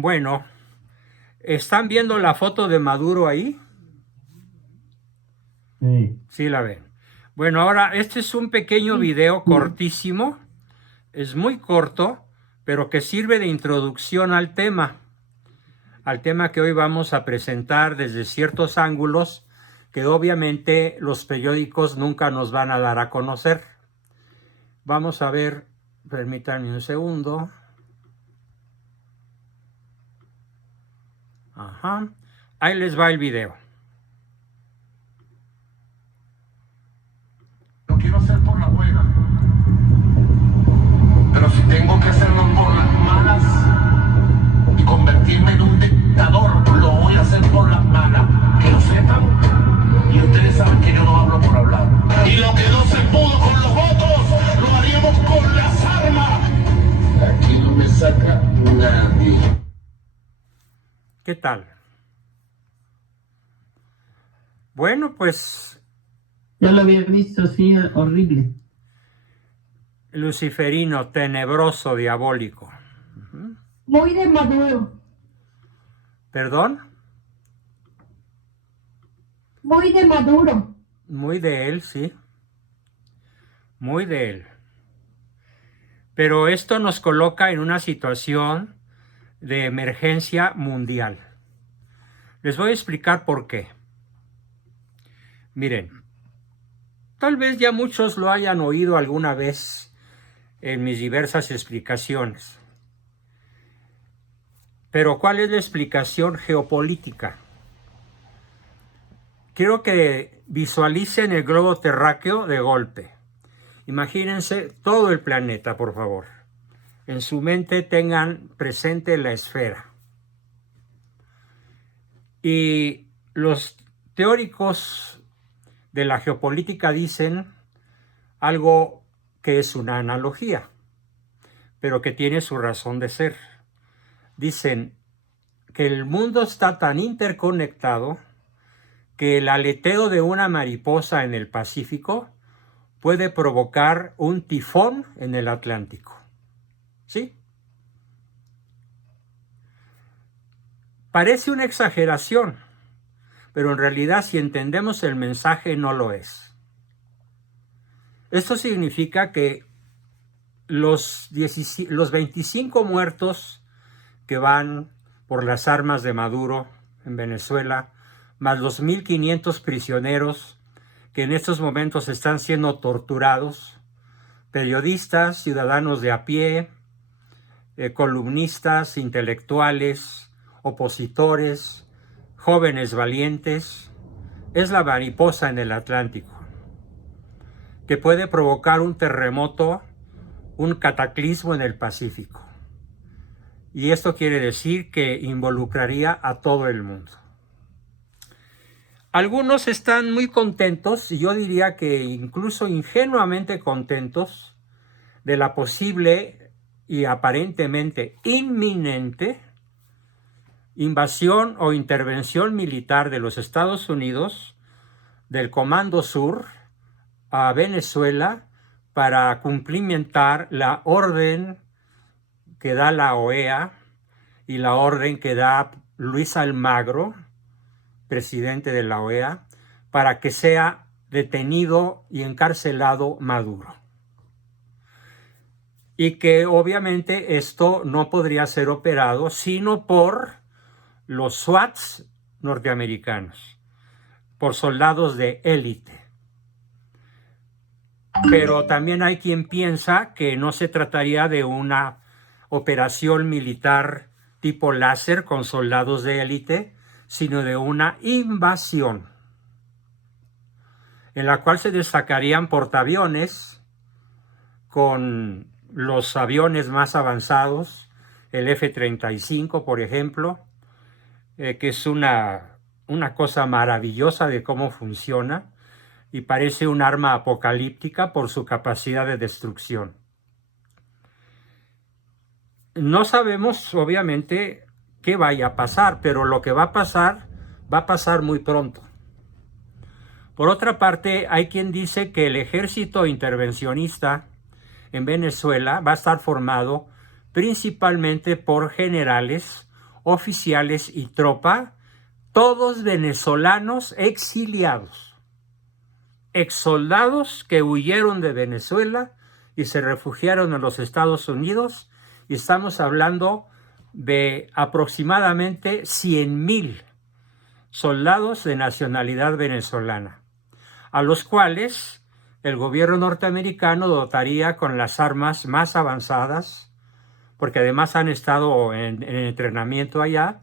Bueno, ¿están viendo la foto de Maduro ahí? Sí. Sí, la ven. Bueno, ahora este es un pequeño Sí. video cortísimo, es muy corto, pero que sirve de introducción al tema que hoy vamos a presentar desde ciertos ángulos que obviamente los periódicos nunca nos van a dar a conocer. Vamos a ver, permítanme un segundo. Ajá, ahí les va el video. Lo quiero hacer por la buena, pero si tengo que hacerlo por las malas y convertirme en un dictador, lo voy a hacer por las malas. Que lo sepan, y ustedes saben que yo no hablo por hablar. Y lo que no se pudo con los votos, lo haríamos con las armas. Aquí no me saca nadie. ¿Qué tal? Bueno, pues Yo lo había visto, sí, horrible. luciferino, tenebroso, diabólico. Muy de Maduro, ¿Perdón? muy de Maduro. Muy de él, sí. Muy de él. Pero esto nos coloca en una situación de emergencia mundial. Les voy a explicar por qué. Miren, tal vez ya muchos lo hayan oído alguna vez en mis diversas explicaciones. Pero ¿cuál es la explicación geopolítica? Quiero que visualicen el globo terráqueo de golpe. Imagínense todo el planeta, por favor. En su mente tengan presente la esfera. Y los teóricos de la geopolítica dicen algo que es una analogía, pero que tiene su razón de ser. Dicen que el mundo está tan interconectado que el aleteo de una mariposa en el Pacífico puede provocar un tifón en el Atlántico. ¿Sí? Parece una exageración, pero en realidad si entendemos el mensaje no lo es. Esto significa que los 25 muertos que van por las armas de Maduro en Venezuela, más los 1.500 prisioneros que en estos momentos están siendo torturados, periodistas, ciudadanos de a pie, columnistas, intelectuales, opositores, jóvenes valientes, es la mariposa en el Atlántico, que puede provocar un terremoto, un cataclismo en el Pacífico. Y esto quiere decir que involucraría a todo el mundo. Algunos están muy contentos, y yo diría que incluso ingenuamente contentos, de la posible y aparentemente inminente invasión o intervención militar de los Estados Unidos, del Comando Sur, a Venezuela para cumplimentar la orden que da la OEA y la orden que da Luis Almagro, presidente de la OEA, para que sea detenido y encarcelado Maduro. Y que obviamente esto no podría ser operado sino por los SWATs norteamericanos, por soldados de élite. Pero también hay quien piensa que no se trataría de una operación militar tipo láser con soldados de élite, sino de una invasión, en la cual se destacarían portaaviones con los aviones más avanzados, el F-35, por ejemplo, que es una cosa maravillosa de cómo funciona y parece un arma apocalíptica por su capacidad de destrucción. No sabemos, obviamente, qué vaya a pasar, pero lo que va a pasar muy pronto. Por otra parte, hay quien dice que el ejército intervencionista en Venezuela va a estar formado principalmente por generales oficiales y tropa, todos venezolanos exiliados, exsoldados que huyeron de Venezuela y se refugiaron en los Estados Unidos, y estamos hablando de aproximadamente 100,000 soldados de nacionalidad venezolana, a los cuales el gobierno norteamericano dotaría con las armas más avanzadas, porque además han estado en entrenamiento allá,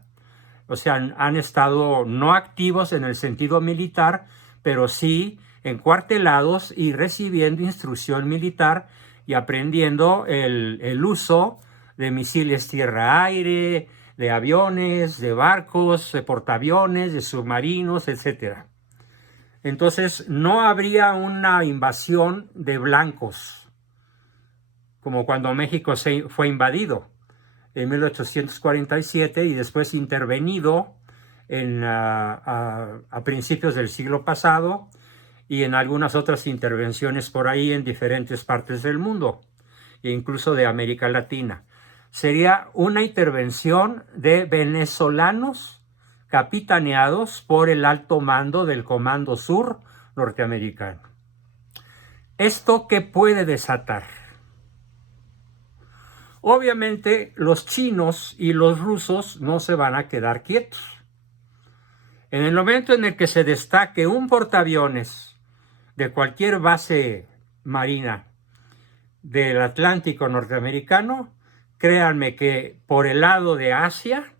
o sea, han estado no activos en el sentido militar, pero sí encuartelados y recibiendo instrucción militar y aprendiendo el uso de misiles tierra-aire, de aviones, de barcos, de portaaviones, de submarinos, etc. Entonces no habría una invasión de blancos, como cuando México fue invadido en 1847 y después intervenido a principios del siglo pasado y en algunas otras intervenciones por ahí en diferentes partes del mundo e incluso de América Latina. Sería una intervención de venezolanos capitaneados por el alto mando del Comando Sur norteamericano. ¿Esto qué puede desatar? Obviamente los chinos y los rusos no se van a quedar quietos. En el momento en el que se destaque un portaaviones de cualquier base marina del Atlántico norteamericano, créanme que por el lado de Asia,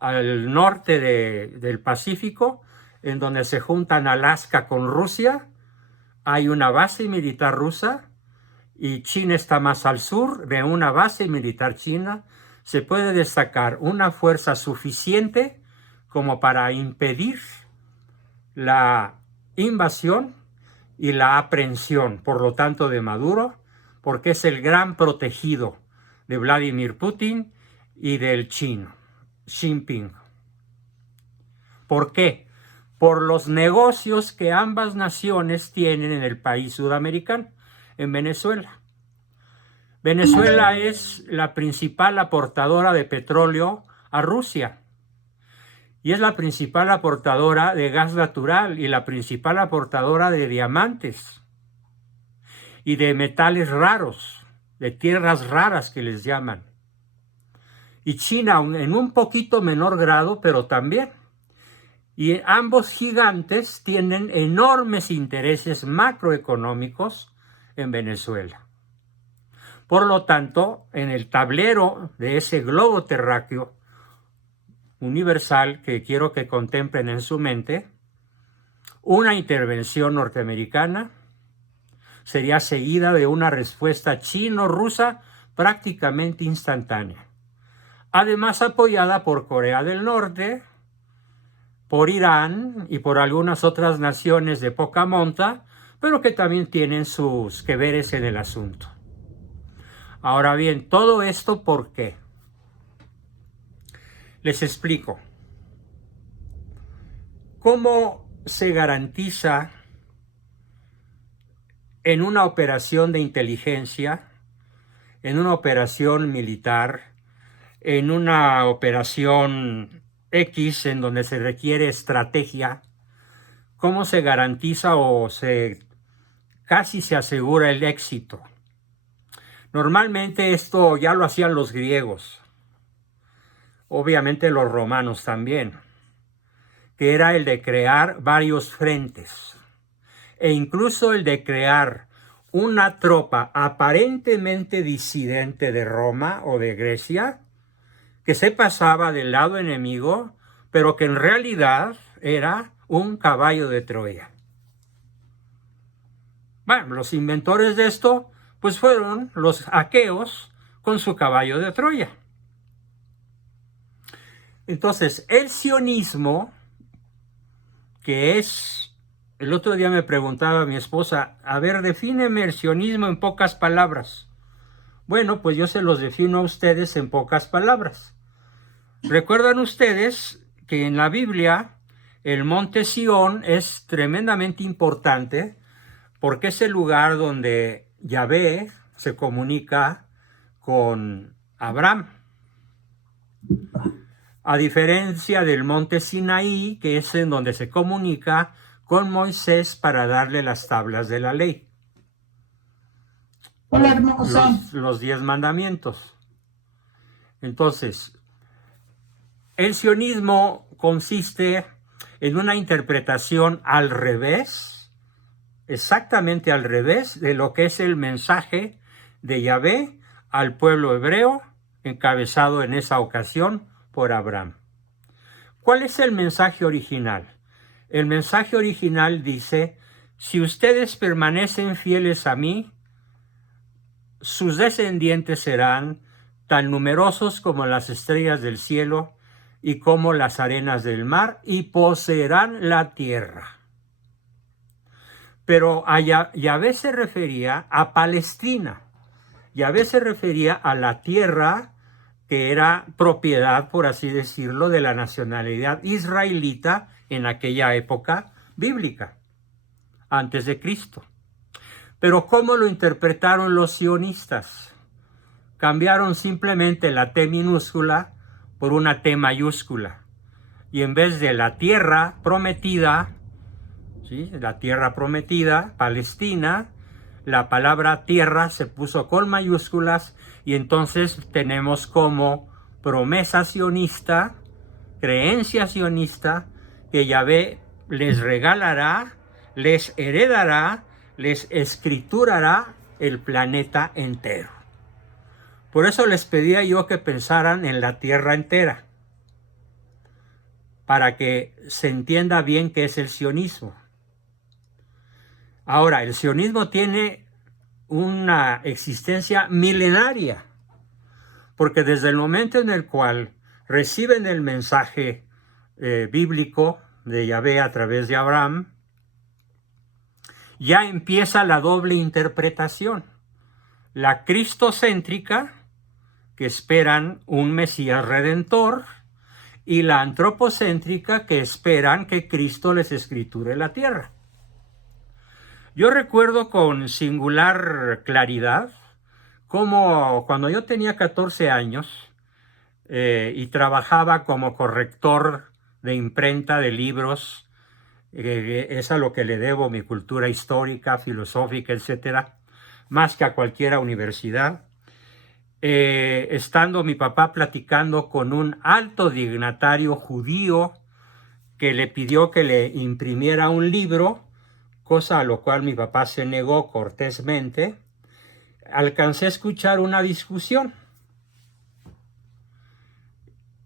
al norte del Pacífico, en donde se juntan Alaska con Rusia, hay una base militar rusa y China está más al sur de una base militar china. Se puede destacar una fuerza suficiente como para impedir la invasión y la aprehensión, por lo tanto, de Maduro, porque es el gran protegido de Vladimir Putin y del chino, Xi Jinping. ¿Por qué? Por los negocios que ambas naciones tienen en el país sudamericano, en Venezuela. Venezuela es la principal aportadora de petróleo a Rusia y es la principal aportadora de gas natural y la principal aportadora de diamantes y de metales raros, de tierras raras que les llaman. Y China en un poquito menor grado, pero también. Y ambos gigantes tienen enormes intereses macroeconómicos en Venezuela. Por lo tanto, en el tablero de ese globo terráqueo universal que quiero que contemplen en su mente, una intervención norteamericana sería seguida de una respuesta chino-rusa prácticamente instantánea. Además apoyada por Corea del Norte, por Irán y por algunas otras naciones de poca monta, pero que también tienen sus que veres en el asunto. Ahora bien, todo esto ¿por qué? Les explico. ¿Cómo se garantiza en una operación de inteligencia, en una operación militar, en una operación X en donde se requiere estrategia, cómo se garantiza o casi se asegura el éxito? Normalmente esto ya lo hacían los griegos, obviamente los romanos también, que era el de crear varios frentes e incluso el de crear una tropa aparentemente disidente de Roma o de Grecia que se pasaba del lado enemigo, pero que en realidad era un caballo de Troya. Bueno, los inventores de esto pues fueron los aqueos con su caballo de Troya. Entonces, el sionismo, que es, el otro día me preguntaba mi esposa, a ver, defíneme el sionismo en pocas palabras. Bueno, pues yo se los defino a ustedes en pocas palabras. ¿Recuerdan ustedes que en la Biblia el monte Sión es tremendamente importante porque es el lugar donde Yahvé se comunica con Abraham? a diferencia del monte Sinaí, que es en donde se comunica con Moisés para darle las tablas de la ley. Hola, hermosa. Los 10 mandamientos. Entonces, el sionismo consiste en una interpretación al revés, exactamente al revés de lo que es el mensaje de Yahvé al pueblo hebreo, encabezado en esa ocasión por Abraham. ¿Cuál es el mensaje original? El mensaje original dice: si ustedes permanecen fieles a mí, sus descendientes serán tan numerosos como las estrellas del cielo y como las arenas del mar, y poseerán la tierra. Pero Yahvé se refería a Palestina. Yahvé se refería a la tierra que era propiedad, por así decirlo, de la nacionalidad israelita en aquella época bíblica, antes de Cristo. Pero ¿cómo lo interpretaron los sionistas? Cambiaron simplemente la T minúscula por una T mayúscula. Y en vez de la tierra prometida, ¿sí?, la tierra prometida, Palestina, la palabra tierra se puso con mayúsculas, y entonces tenemos como promesa sionista, creencia sionista, que Yahvé les regalará, les heredará, les escriturará el planeta entero. Por eso les pedía yo que pensaran en la tierra entera, para que se entienda bien qué es el sionismo. Ahora, el sionismo tiene una existencia milenaria, porque desde el momento en el cual reciben el mensaje bíblico de Yahvé a través de Abraham, ya empieza la doble interpretación: la cristocéntrica, que esperan un Mesías redentor, y la antropocéntrica, que esperan que Cristo les escriture la tierra. Yo recuerdo con singular claridad cómo cuando yo tenía 14 años y trabajaba como corrector de imprenta de libros, es a lo que le debo mi cultura histórica, filosófica, etcétera, más que a cualquier universidad. Estando mi papá platicando con un alto dignatario judío que le pidió que le imprimiera un libro, cosa a lo cual mi papá se negó cortésmente, alcancé a escuchar una discusión.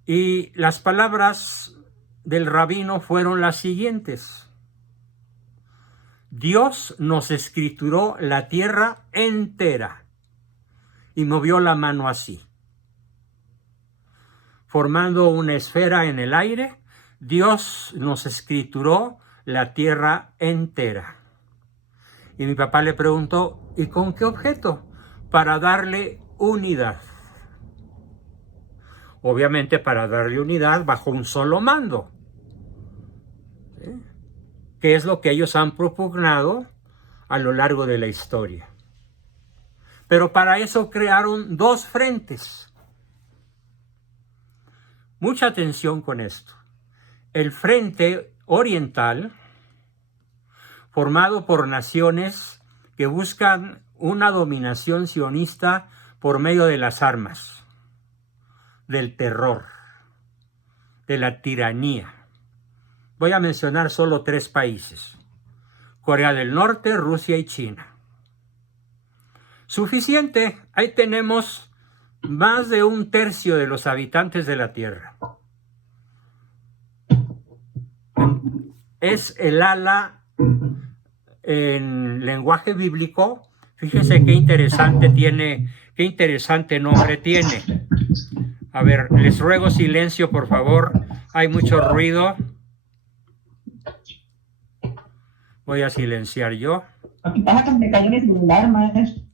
Y las palabras del rabino fueron las siguientes: Dios nos escrituró la tierra entera. Y movió la mano así, formando una esfera en el aire. Dios nos escrituró la tierra entera. Y mi papá le preguntó: ¿y con qué objeto? Para darle unidad. Obviamente para darle unidad bajo un solo mando, ¿sí?, que es lo que ellos han propugnado a lo largo de la historia. Pero para eso crearon dos frentes. Mucha atención con esto. El frente oriental, formado por naciones que buscan una dominación sionista por medio de las armas, del terror, de la tiranía. Voy a mencionar solo 3 países: Corea del Norte, Rusia y China. Suficiente, ahí tenemos más de 1/3 de los habitantes de la Tierra. Es el ala en lenguaje bíblico. Fíjense qué interesante nombre tiene. A ver, les ruego silencio, por favor. Hay mucho ruido. Voy a silenciar yo. Aquí pasa que me cayó mi celular, maestro.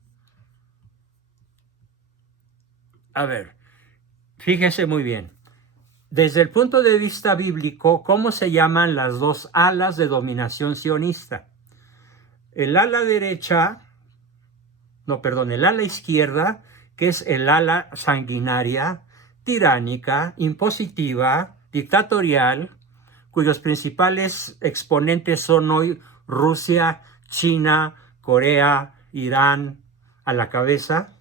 A ver, fíjense muy bien. Desde el punto de vista bíblico, ¿cómo se llaman las dos alas de dominación sionista? El ala izquierda, que es el ala sanguinaria, tiránica, impositiva, dictatorial, cuyos principales exponentes son hoy Rusia, China, Corea, Irán a la cabeza,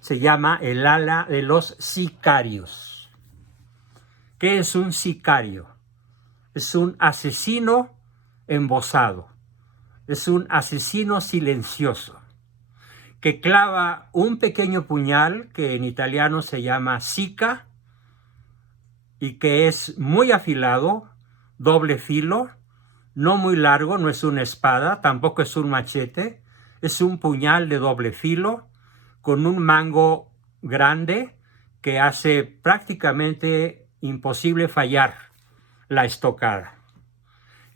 se llama el ala de los sicarios. ¿Qué es un sicario? Es un asesino embosado, es un asesino silencioso, que clava un pequeño puñal que en italiano se llama sica y que es muy afilado, doble filo, no muy largo, no es una espada, tampoco es un machete, es un puñal de doble filo con un mango grande que hace prácticamente imposible fallar la estocada.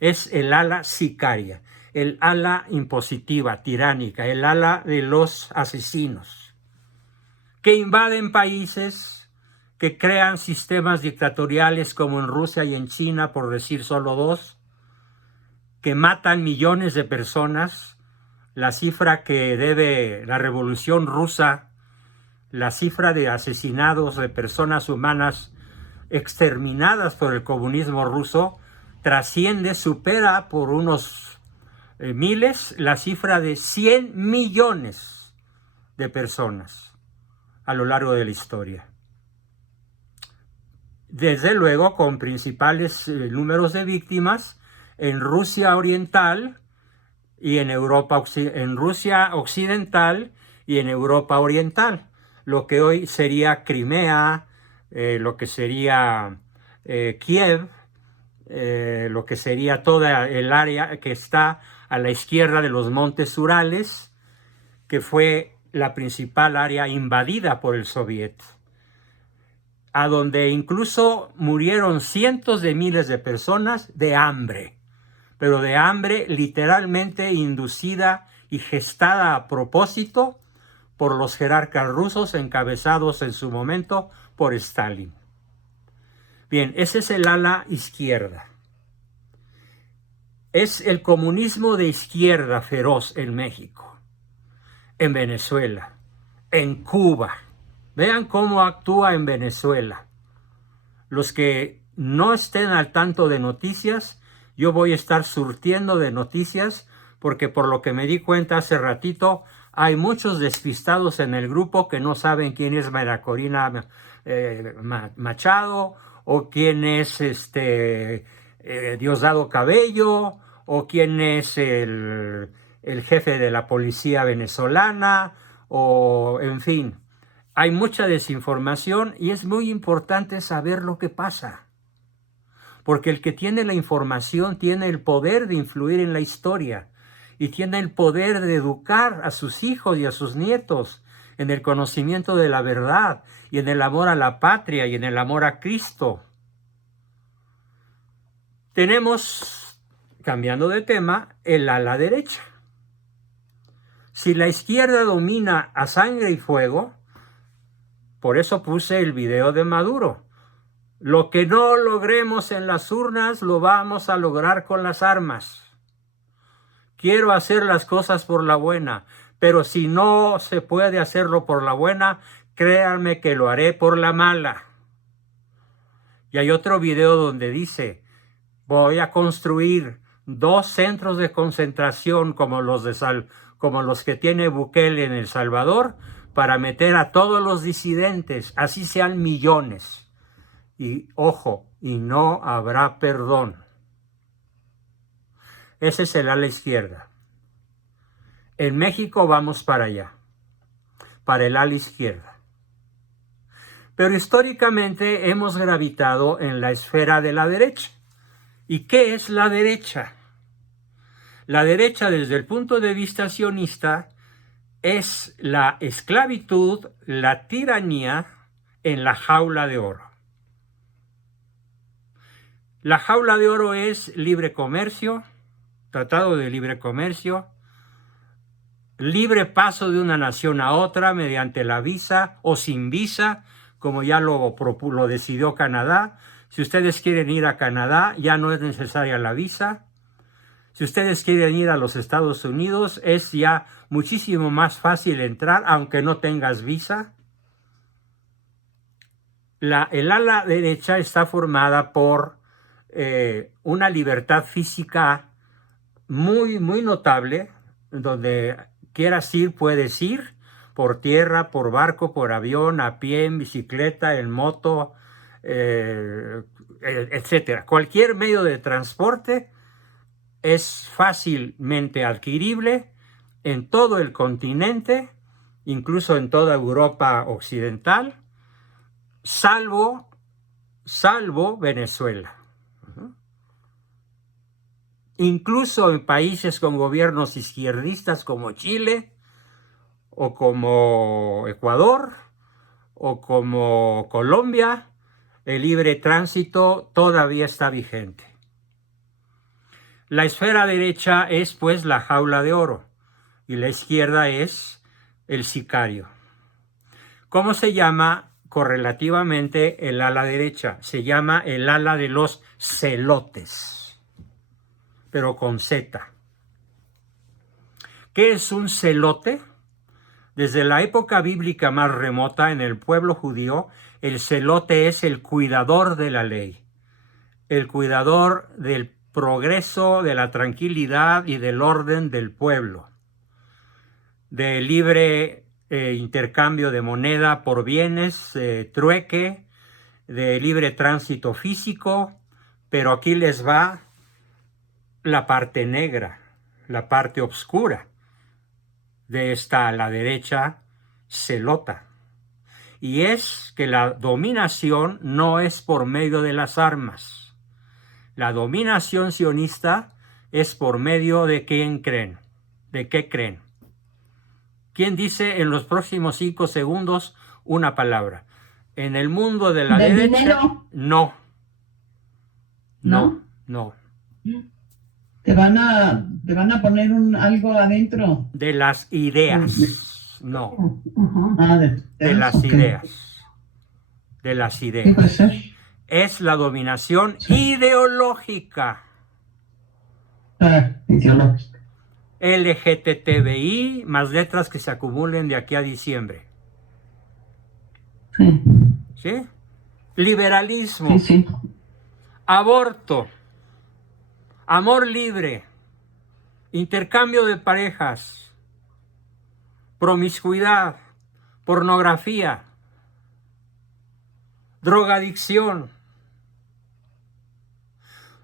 Es el ala sicaria, el ala impositiva, tiránica, el ala de los asesinos, que invaden países, que crean sistemas dictatoriales como en Rusia y en China, por decir solo dos, que matan millones de personas. La cifra que debe la Revolución Rusa, la cifra de asesinados de personas humanas exterminadas por el comunismo ruso, trasciende, supera por unos miles la cifra de 100 millones de personas a lo largo de la historia. Desde luego con principales números de víctimas en Rusia Oriental y en Europa, en Rusia Occidental y en Europa Oriental, lo que hoy sería Crimea, lo que sería Kiev, lo que sería toda el área que está a la izquierda de los montes Urales, que fue la principal área invadida por el Soviet, a donde incluso murieron cientos de miles de personas de hambre, pero de hambre literalmente inducida y gestada a propósito por los jerarcas rusos encabezados en su momento por Stalin. Bien, ese es el ala izquierda. Es el comunismo de izquierda feroz en México, en Venezuela, en Cuba. Vean cómo actúa en Venezuela. Los que no estén al tanto de noticias, yo voy a estar surtiendo de noticias porque por lo que me di cuenta hace ratito, hay muchos despistados en el grupo que no saben quién es María Corina Machado o quién es Diosdado Cabello o quién es el jefe de la policía venezolana o en fin. Hay mucha desinformación y es muy importante saber lo que pasa. Porque el que tiene la información tiene el poder de influir en la historia y tiene el poder de educar a sus hijos y a sus nietos en el conocimiento de la verdad y en el amor a la patria y en el amor a Cristo. Tenemos, cambiando de tema, el ala derecha. Si la izquierda domina a sangre y fuego, por eso puse el video de Maduro. Lo que no logremos en las urnas lo vamos a lograr con las armas. Quiero hacer las cosas por la buena, pero si no se puede hacerlo por la buena, créanme que lo haré por la mala. Y hay otro video donde dice, voy a construir 2 centros de concentración como los que tiene Bukele en El Salvador para meter a todos los disidentes, así sean millones. Y ojo, y no habrá perdón. Ese es el ala izquierda. En México vamos para allá, para el ala izquierda. Pero históricamente hemos gravitado en la esfera de la derecha. ¿Y qué es la derecha? La derecha, desde el punto de vista sionista, es la esclavitud, la tiranía en la jaula de oro. La jaula de oro es libre comercio, tratado de libre comercio, libre paso de una nación a otra mediante la visa o sin visa, como ya lo decidió Canadá. Si ustedes quieren ir a Canadá, ya no es necesaria la visa. Si ustedes quieren ir a los Estados Unidos, es ya muchísimo más fácil entrar, aunque no tengas visa. el ala derecha está formada por una libertad física muy, muy notable, donde quieras ir, puedes ir, por tierra, por barco, por avión, a pie, en bicicleta, en moto, etcétera. Cualquier medio de transporte es fácilmente adquirible en todo el continente, incluso en toda Europa occidental, salvo Venezuela. Incluso en países con gobiernos izquierdistas como Chile, o como Ecuador, o como Colombia, el libre tránsito todavía está vigente. La esfera derecha es pues la jaula de oro y la izquierda es el sicario. ¿Cómo se llama correlativamente el ala derecha? Se llama el ala de los celotes, pero con Z. ¿Qué es un celote? Desde la época bíblica más remota en el pueblo judío, el celote es el cuidador de la ley, el cuidador del progreso, de la tranquilidad y del orden del pueblo, de libre intercambio de moneda por bienes, trueque, de libre tránsito físico, pero aquí les va la parte negra, la parte oscura de esta a la derecha celota, y es que la dominación no es por medio de las armas. La dominación sionista es por medio de quién creen, de qué creen. ¿Quién dice en los próximos 5 segundos una palabra? En el mundo de la ¿Del derecha, dinero? no. ¿No? No. Te van a poner algo adentro. De las ideas, no. Ajá. De las ok. ideas. De las ¿Qué ideas. puede ser? Es la dominación ideológica. Ideológico. LGTBI más letras que se acumulen de aquí a diciembre. Sí, ¿Sí? Liberalismo, sí, sí. aborto, amor libre, intercambio de parejas, promiscuidad, pornografía, drogadicción.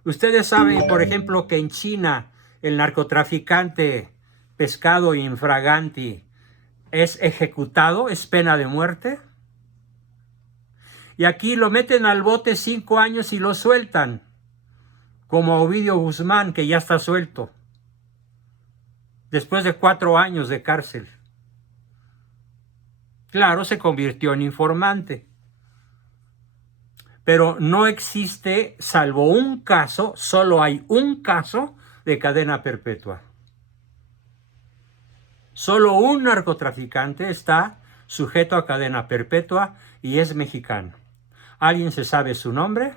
Ustedes saben, por ejemplo, que en China el narcotraficante pescado infraganti es ejecutado, es pena de muerte. Y aquí lo meten al bote 5 años y lo sueltan, como Ovidio Guzmán, que ya está suelto, después de 4 años de cárcel. Claro, se convirtió en informante. Pero no existe, salvo un caso, solo hay un caso de cadena perpetua. Solo un narcotraficante está sujeto a cadena perpetua y es mexicano. ¿Alguien se sabe su nombre?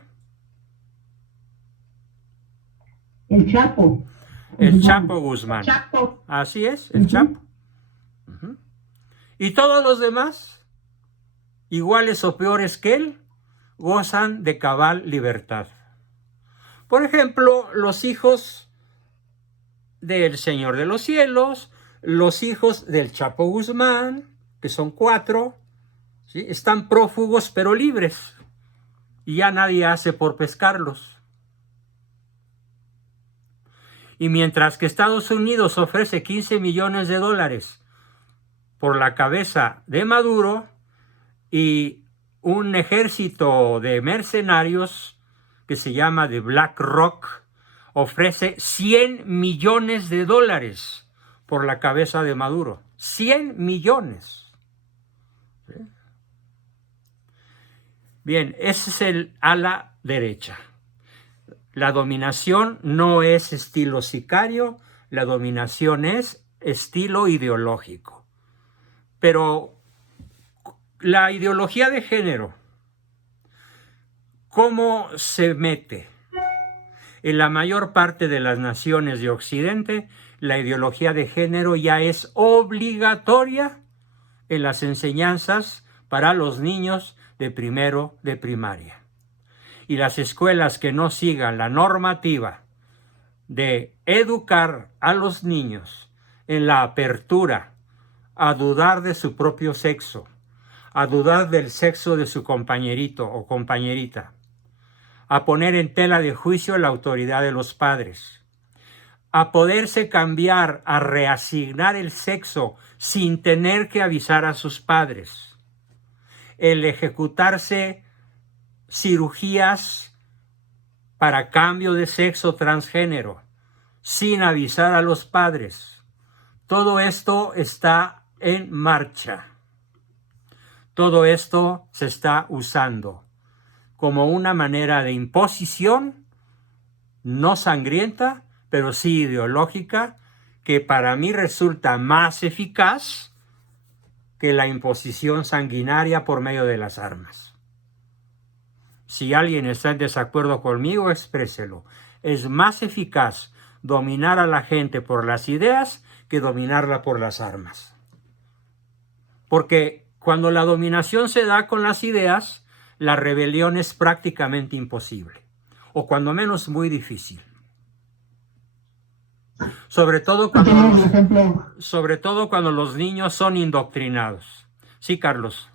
El Chapo. El Chapo Guzmán. Chapo. Así es, el Chapo. Y todos los demás, iguales o peores que él, gozan de cabal libertad. Por ejemplo, los hijos del Señor de los Cielos, los hijos del Chapo Guzmán, que son 4, ¿sí? Están prófugos pero libres y ya nadie hace por pescarlos. Y mientras que Estados Unidos ofrece $15 millones por la cabeza de Maduro y un ejército de mercenarios que se llama de BlackRock ofrece $100 millones por la cabeza de Maduro. 100 millones. ¿Sí? Bien, ese es el ala derecha. La dominación no es estilo sicario, la dominación es estilo ideológico. Pero la ideología de género, ¿cómo se mete? En la mayor parte de las naciones de Occidente, la ideología de género ya es obligatoria en las enseñanzas para los niños de primero de primaria. Y las escuelas que no sigan la normativa de educar a los niños en la apertura a dudar de su propio sexo, a dudar del sexo de su compañerito o compañerita, a poner en tela de juicio la autoridad de los padres, a poderse cambiar, a reasignar el sexo sin tener que avisar a sus padres, el ejecutarse cirugías para cambio de sexo transgénero sin avisar a los padres. Todo esto está en marcha. Todo esto se está usando como una manera de imposición, no sangrienta, pero sí ideológica, que para mí resulta más eficaz que la imposición sanguinaria por medio de las armas. Si alguien está en desacuerdo conmigo, expréselo. Es más eficaz dominar a la gente por las ideas que dominarla por las armas. Porque cuando la dominación se da con las ideas, la rebelión es prácticamente imposible, o cuando menos muy difícil. Sobre todo cuando los niños son indoctrinados. Sí, Carlos.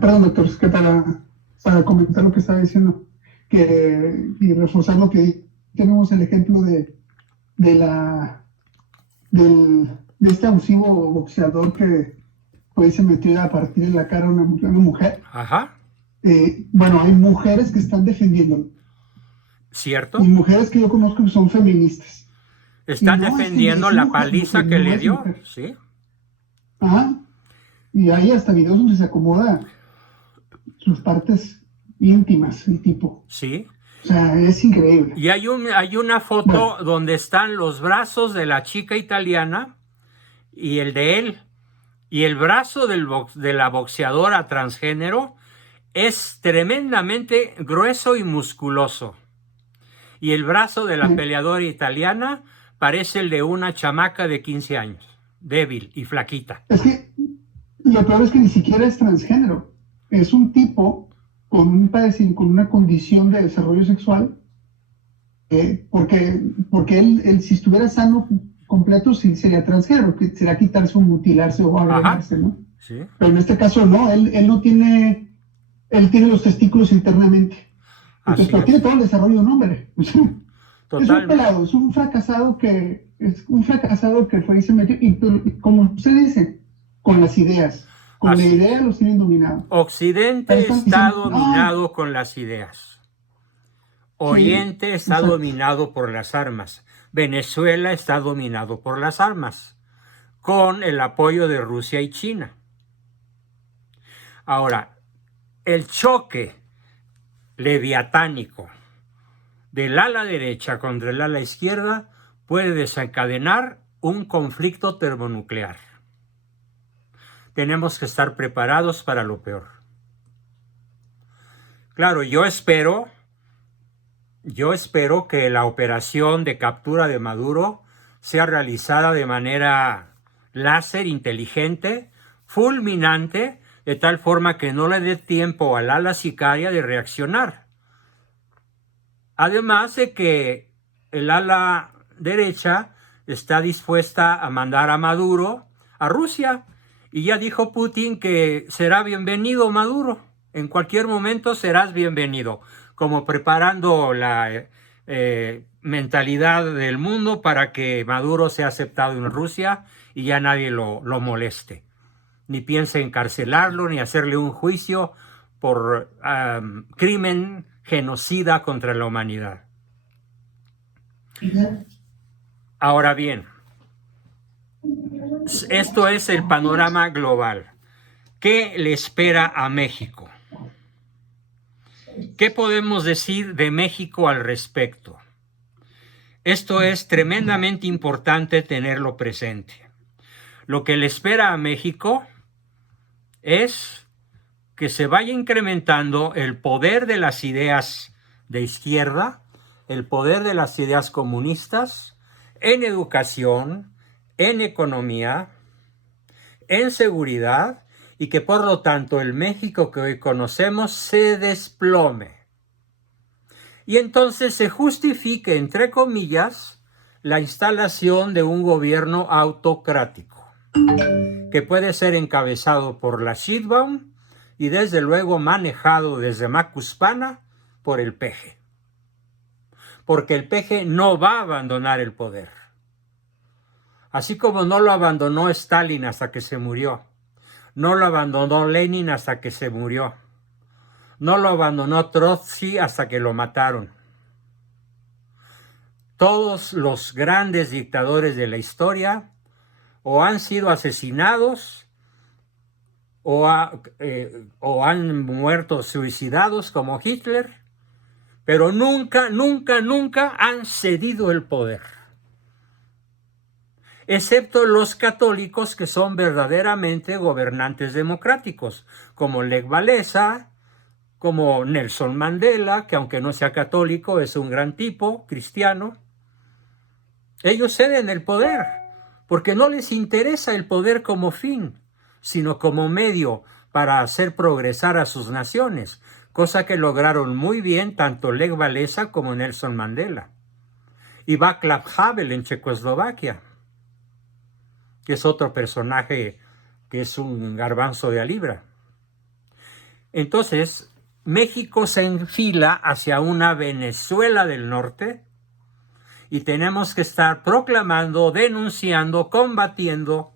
Perdón, doctor, es que para comentar lo que estaba diciendo y reforzar lo que tenemos el ejemplo de este abusivo boxeador que se metió a partir de la cara a una mujer. Ajá. Bueno, hay mujeres que están defendiéndolo. ¿Cierto? Y mujeres que yo conozco que son feministas. Están no, defendiendo es la mujer, paliza que no le es dio. mujer. Sí. Ajá. Y hay hasta videos donde se acomoda sus partes íntimas, el tipo. Sí. O sea, es increíble. Y hay una foto donde están los brazos de la chica italiana y el de él. Y el brazo de la boxeadora transgénero es tremendamente grueso y musculoso. Y el brazo de la peleadora italiana parece el de una chamaca de 15 años, débil y flaquita. Es que lo peor es que ni siquiera es transgénero. Es un tipo con una condición de desarrollo sexual, porque él si estuviera sano completo sí sería transgénero, que será quitarse o mutilarse o agregarse, ¿no? Sí. Pero en este caso no, él no tiene, él tiene los testículos internamente. Entonces, pero tiene todo el desarrollo de un hombre. Es un pelado, es un fracasado que fue y se metió, y como usted dice, con las ideas. Con la idea los tienen dominados. Occidente está dominado con las ideas. Oriente está dominado por las armas. Venezuela está dominado por las armas, con el apoyo de Rusia y China. Ahora, el choque leviatánico del ala derecha contra el ala izquierda puede desencadenar un conflicto termonuclear. Tenemos que estar preparados para lo peor. Claro, yo espero que la operación de captura de Maduro sea realizada de manera láser, inteligente, fulminante, de tal forma que no le dé tiempo al ala sicaria de reaccionar. Además de que el ala derecha está dispuesta a mandar a Maduro a Rusia, y ya dijo Putin que será bienvenido Maduro. En cualquier momento serás bienvenido, como preparando la mentalidad del mundo para que Maduro sea aceptado en Rusia y ya nadie lo moleste, ni piense encarcelarlo, ni hacerle un juicio por crimen genocida contra la humanidad. Ahora bien, esto es el panorama global. ¿Qué le espera a México? ¿Qué podemos decir de México al respecto? Esto es tremendamente importante tenerlo presente. Lo que le espera a México es que se vaya incrementando el poder de las ideas de izquierda, el poder de las ideas comunistas en educación, en economía, en seguridad y que por lo tanto el México que hoy conocemos se desplome. Y entonces se justifique, entre comillas, la instalación de un gobierno autocrático, que puede ser encabezado por la Sheinbaum y desde luego manejado desde Macuspana por el PG. Porque el PG no va a abandonar el poder. Así como no lo abandonó Stalin hasta que se murió, no lo abandonó Lenin hasta que se murió, no lo abandonó Trotsky hasta que lo mataron. Todos los grandes dictadores de la historia o han sido asesinados o han muerto suicidados como Hitler, pero nunca han cedido el poder. Excepto los católicos que son verdaderamente gobernantes democráticos, como Lech Walesa, como Nelson Mandela, que aunque no sea católico es un gran tipo, cristiano. Ellos ceden el poder, porque no les interesa el poder como fin, sino como medio para hacer progresar a sus naciones, cosa que lograron muy bien tanto Lech Walesa como Nelson Mandela. Y Václav Havel en Checoslovaquia, que es otro personaje que es un garbanzo de a libra. Entonces, México se enfila hacia una Venezuela del norte y tenemos que estar proclamando, denunciando, combatiendo,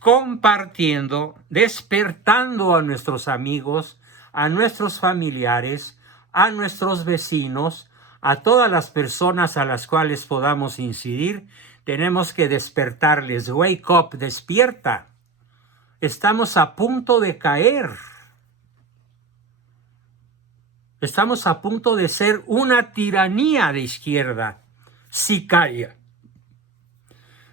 compartiendo, despertando a nuestros amigos, a nuestros familiares, a nuestros vecinos, a todas las personas a las cuales podamos incidir. Tenemos que despertarles. Wake up, despierta. Estamos a punto de caer. Estamos a punto de ser una tiranía de izquierda, sicaria.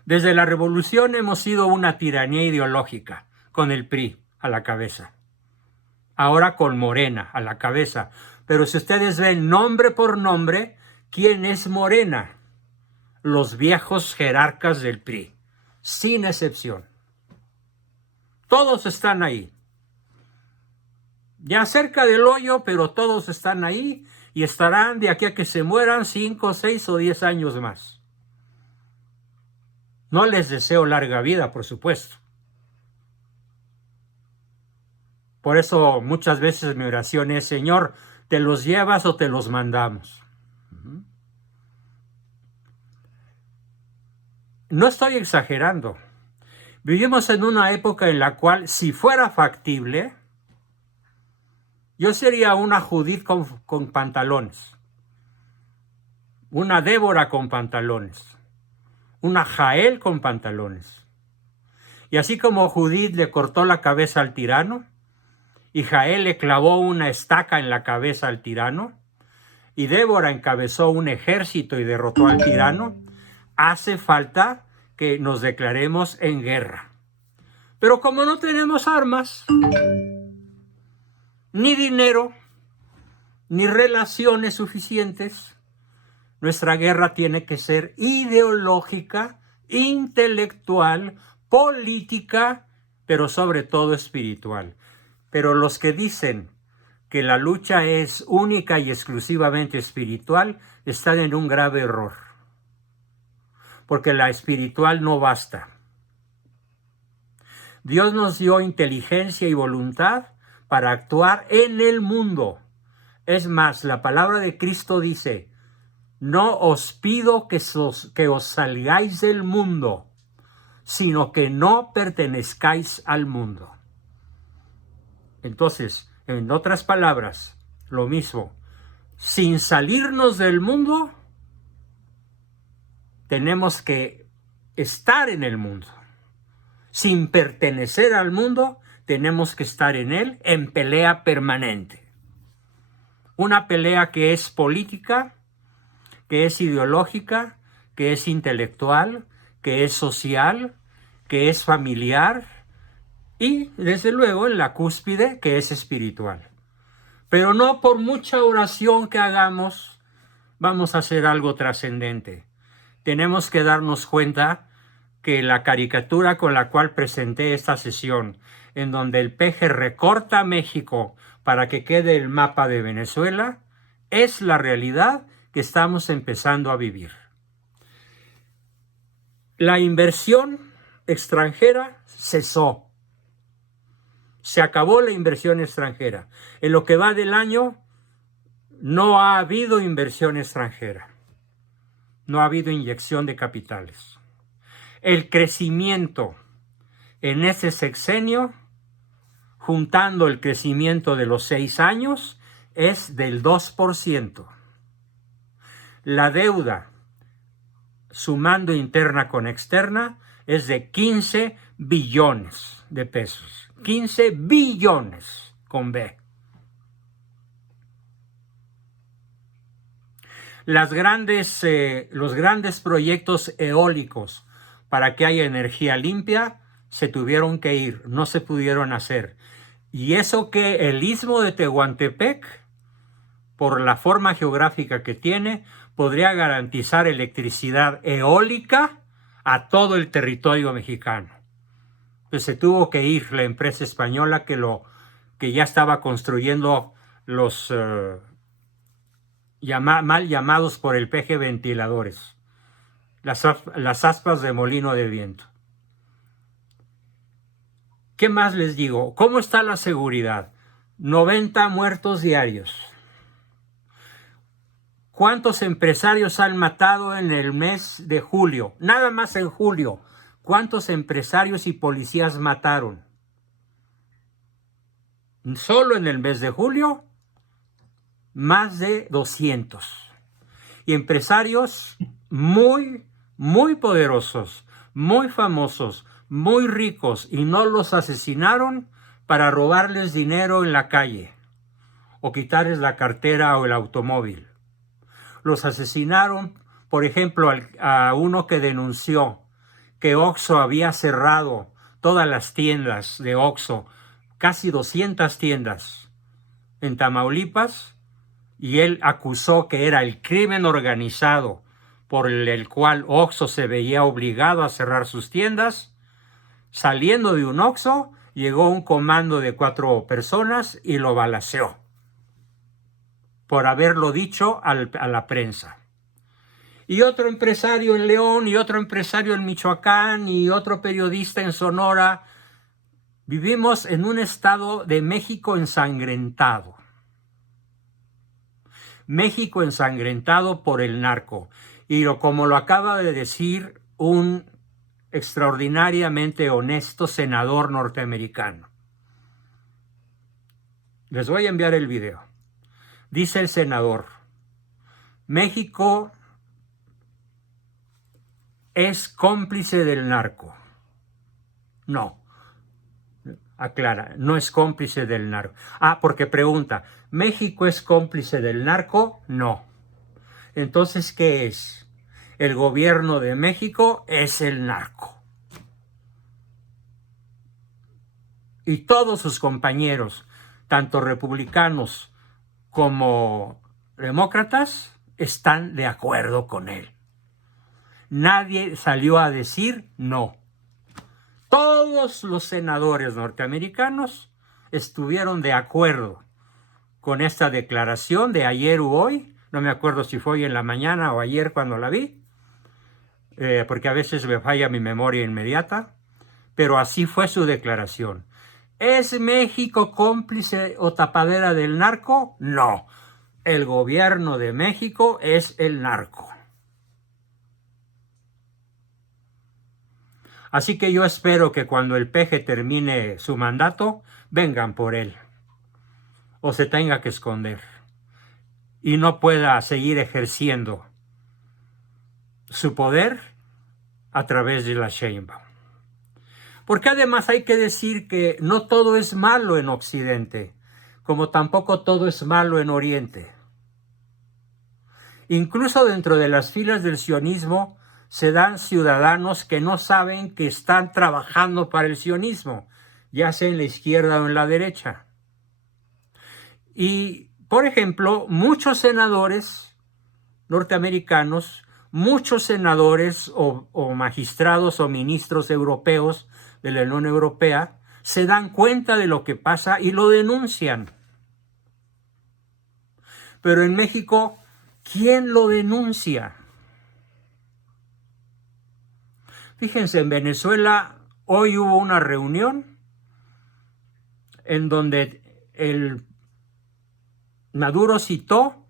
Desde la revolución hemos sido una tiranía ideológica, con el PRI a la cabeza. Ahora con Morena a la cabeza. Pero si ustedes ven nombre por nombre, ¿quién es Morena? Los viejos jerarcas del PRI, sin excepción. Todos están ahí. Ya cerca del hoyo, pero todos están ahí y estarán de aquí a que se mueran 5, 6 o 10 años más. No les deseo larga vida, por supuesto. Por eso muchas veces mi oración es: Señor, ¿te los llevas o te los mandamos? No estoy exagerando. Vivimos en una época en la cual, si fuera factible, yo sería una Judith con pantalones, una Débora con pantalones, una Jael con pantalones. Y así como Judith le cortó la cabeza al tirano, y Jael le clavó una estaca en la cabeza al tirano, y Débora encabezó un ejército y derrotó al tirano, hace falta que nos declaremos en guerra. Pero como no tenemos armas, ni dinero, ni relaciones suficientes, nuestra guerra tiene que ser ideológica, intelectual, política, pero sobre todo espiritual. Pero los que dicen que la lucha es única y exclusivamente espiritual están en un grave error. Porque la espiritual no basta. Dios nos dio inteligencia y voluntad para actuar en el mundo. Es más, la palabra de Cristo dice: no os pido que os salgáis del mundo, sino que no pertenezcáis al mundo. Entonces, en otras palabras, lo mismo. Sin salirnos del mundo, tenemos que estar en el mundo. Sin pertenecer al mundo, tenemos que estar en él en pelea permanente. Una pelea que es política, que es ideológica, que es intelectual, que es social, que es familiar y, desde luego, en la cúspide, que es espiritual. Pero no por mucha oración que hagamos vamos a hacer algo trascendente. Tenemos que darnos cuenta que la caricatura con la cual presenté esta sesión en donde el peje recorta México para que quede el mapa de Venezuela, es la realidad que estamos empezando a vivir. La inversión extranjera cesó. Se acabó la inversión extranjera. En lo que va del año, no ha habido inversión extranjera. No ha habido inyección de capitales. El crecimiento en ese sexenio, juntando el crecimiento de los 6 años, es del 2%. La deuda, sumando interna con externa, es de 15 billones de pesos. 15 billones con B. Los grandes proyectos eólicos para que haya energía limpia se tuvieron que ir, no se pudieron hacer. Y eso que el istmo de Tehuantepec, por la forma geográfica que tiene, podría garantizar electricidad eólica a todo el territorio mexicano. Pues se tuvo que ir la empresa española que ya estaba construyendo los mal llamados por el peje ventiladores, las aspas de molino de viento. ¿Qué más les digo? ¿Cómo está la seguridad? 90 muertos diarios. ¿Cuántos empresarios han matado en el mes de julio? Nada más en julio. ¿Cuántos empresarios y policías mataron? Solo en el mes de julio, más de 200. Y empresarios muy, muy poderosos, muy famosos, muy ricos, y no los asesinaron para robarles dinero en la calle o quitarles la cartera o el automóvil. Los asesinaron, por ejemplo, a uno que denunció que Oxxo había cerrado todas las tiendas de Oxxo, casi 200 tiendas en Tamaulipas, y él acusó que era el crimen organizado por el cual Oxxo se veía obligado a cerrar sus tiendas. Saliendo de un Oxxo, llegó un comando de 4 personas y lo balaceó por haberlo dicho a la prensa. Y otro empresario en León, y otro empresario en Michoacán, y otro periodista en Sonora. Vivimos en un estado de México ensangrentado. México ensangrentado por el narco. Y como lo acaba de decir un extraordinariamente honesto senador norteamericano. Les voy a enviar el video. Dice el senador: México es cómplice del narco. No, aclara, no es cómplice del narco. Porque pregunta, ¿México es cómplice del narco? No. Entonces, ¿qué es? El gobierno de México es el narco. Y todos sus compañeros, tanto republicanos como demócratas, están de acuerdo con él. Nadie salió a decir no. Todos los senadores norteamericanos estuvieron de acuerdo con esta declaración de ayer u hoy. No me acuerdo si fue hoy en la mañana o ayer cuando la vi, porque a veces me falla mi memoria inmediata, pero así fue su declaración. ¿Es México cómplice o tapadera del narco? No. El gobierno de México es el narco. Así que yo espero que cuando el peje termine su mandato, vengan por él, o se tenga que esconder, y no pueda seguir ejerciendo su poder a través de la Sheinbaum. Porque además hay que decir que no todo es malo en Occidente, como tampoco todo es malo en Oriente. Incluso dentro de las filas del sionismo se dan ciudadanos que no saben que están trabajando para el sionismo, ya sea en la izquierda o en la derecha. Y, por ejemplo, muchos senadores norteamericanos, muchos senadores o magistrados o ministros europeos de la Unión Europea se dan cuenta de lo que pasa y lo denuncian. Pero en México, ¿quién lo denuncia? Fíjense, en Venezuela hoy hubo una reunión en donde Maduro citó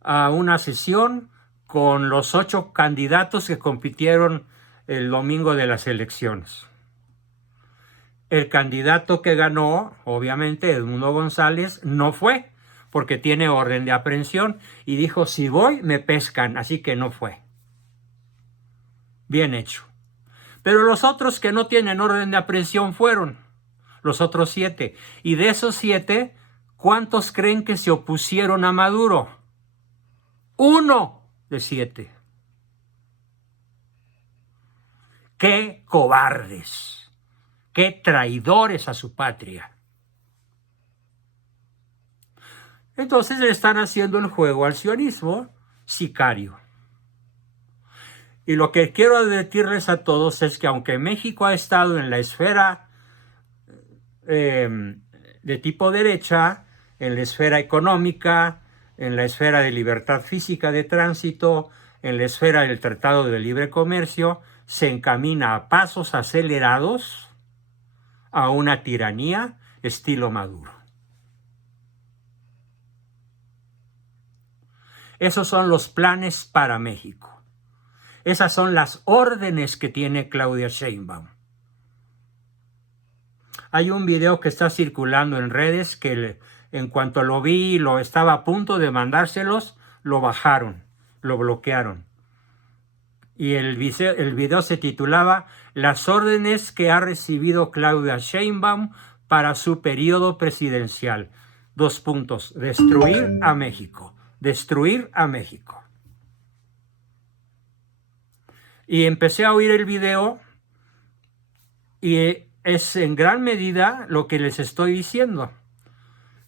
a una sesión con los 8 candidatos que compitieron el domingo de las elecciones. El candidato que ganó, obviamente, Edmundo González, no fue, porque tiene orden de aprehensión, y dijo, si voy, me pescan, así que no fue. Bien hecho. Pero los otros que no tienen orden de aprehensión fueron, los otros 7. Y de esos 7, ¿cuántos creen que se opusieron a Maduro? 1 de 7. ¡Qué cobardes! ¡Qué traidores a su patria! Entonces le están haciendo el juego al sionismo sicario. Y lo que quiero advertirles a todos es que aunque México ha estado en la esfera de tipo derecha, en la esfera económica, en la esfera de libertad física de tránsito, en la esfera del Tratado de Libre Comercio, se encamina a pasos acelerados a una tiranía estilo Maduro. Esos son los planes para México. Esas son las órdenes que tiene Claudia Sheinbaum. Hay un video que está circulando en redes que en cuanto lo vi, lo estaba a punto de mandárselos, lo bajaron, lo bloquearon. Y el video se titulaba Las órdenes que ha recibido Claudia Sheinbaum para su periodo presidencial. 2 puntos. Destruir a México. Destruir a México. Y empecé a oír el video y es en gran medida lo que les estoy diciendo.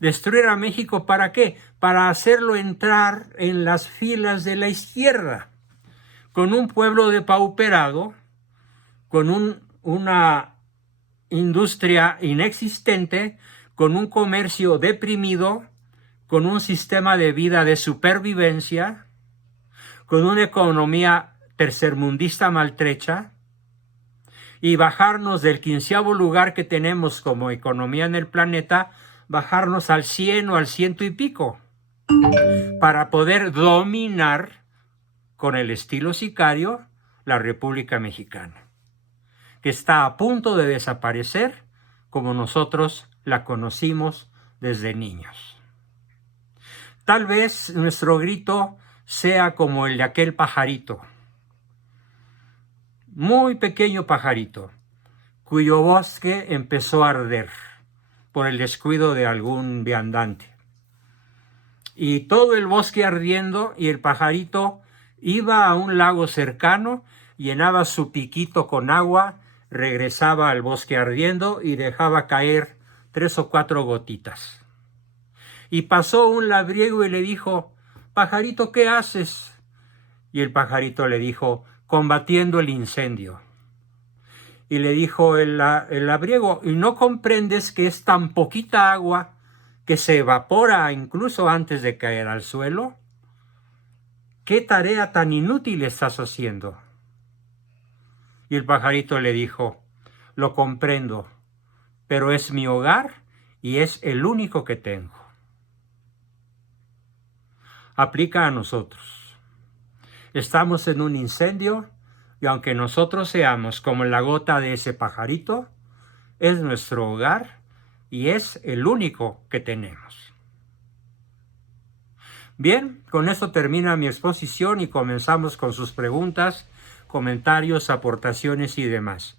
Destruir a México, ¿para qué? Para hacerlo entrar en las filas de la izquierda, con un pueblo depauperado, con una industria inexistente, con un comercio deprimido, con un sistema de vida de supervivencia, con una economía tercermundista maltrecha, y bajarnos del 15º lugar que tenemos como economía en el planeta, bajarnos al 100 o al 100 y pico, para poder dominar con el estilo sicario la República Mexicana, que está a punto de desaparecer como nosotros la conocimos desde niños. Tal vez nuestro grito sea como el de aquel pajarito, muy pequeño pajarito, cuyo bosque empezó a arder por el descuido de algún viandante. Y todo el bosque ardiendo, y el pajarito iba a un lago cercano, llenaba su piquito con agua, regresaba al bosque ardiendo y dejaba caer 3 o 4 gotitas. Y pasó un labriego y le dijo, pajarito, ¿qué haces? Y el pajarito le dijo, combatiendo el incendio. Y le dijo el labriego, ¿y no comprendes que es tan poquita agua que se evapora incluso antes de caer al suelo? ¿Qué tarea tan inútil estás haciendo? Y el pajarito le dijo, lo comprendo, pero es mi hogar y es el único que tengo. Aplica a nosotros. Estamos en un incendio y aunque nosotros seamos como la gota de ese pajarito, es nuestro hogar y es el único que tenemos. Bien, con esto termina mi exposición y comenzamos con sus preguntas, comentarios, aportaciones y demás.